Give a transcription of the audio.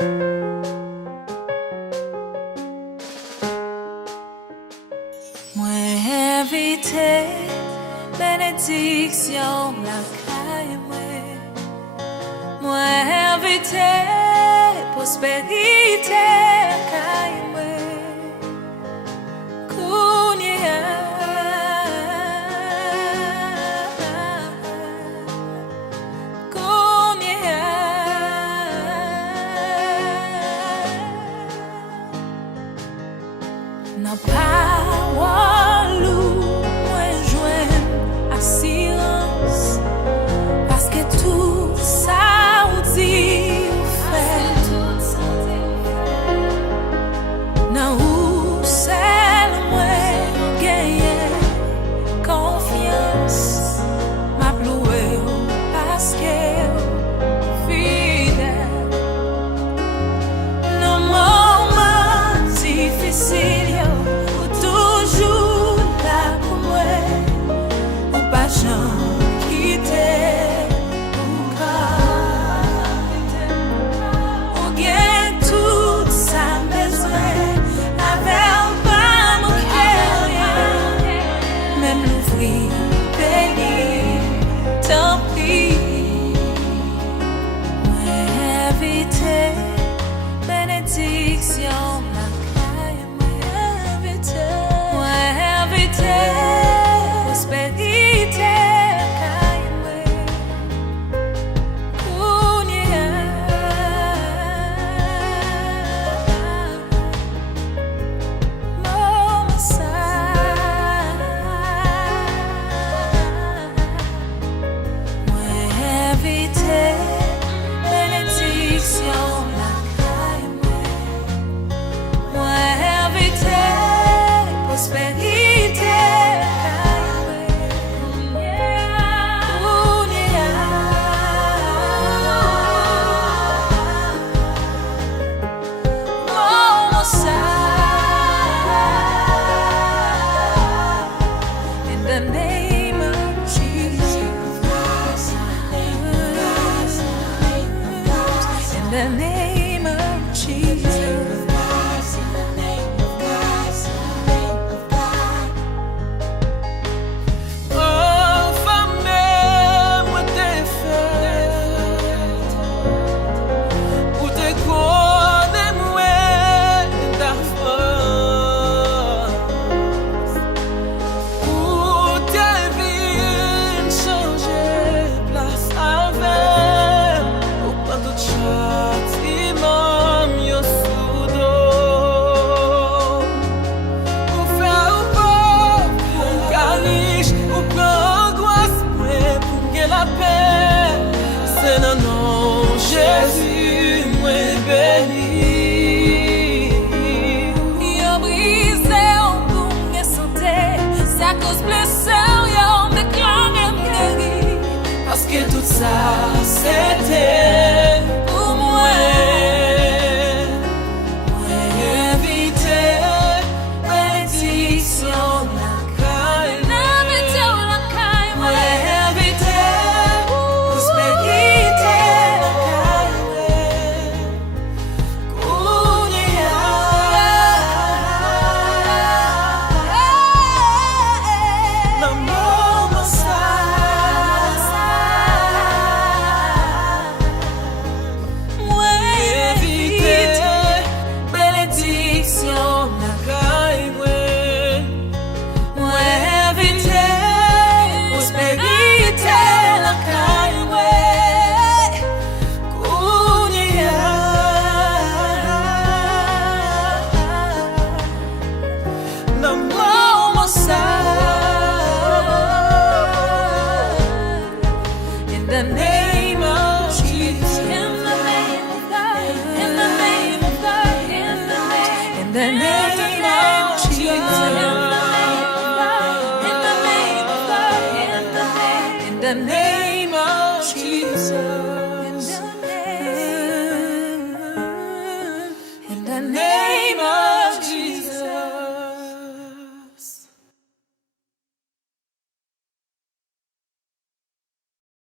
Moi invité, bénédiction la caille moi invité, prospérité la caille n'a pas walou, moi joindre assurance, parce que tout ça ou dit ou fait, n'a où c'est moi gagner confiance, m'a loué parce que fidèle, nos moments difficiles. The name of Jesus. Oh, femme, moi t'es faite pour te connaître, moi ta force pour ta vie changer place avec ou pas d'autre chose. Jésus, moi béni. Yo brisé en bonne santé, ça cause blessure, yo me clame guéri. Parce que tout ça, c'était pour moi. Moi invité, bénédiction la caille. La caille, moi invité. In the name of Jesus, in the name of God, in the name of God, in the name of Jesus, in the name of Jesus, in the name of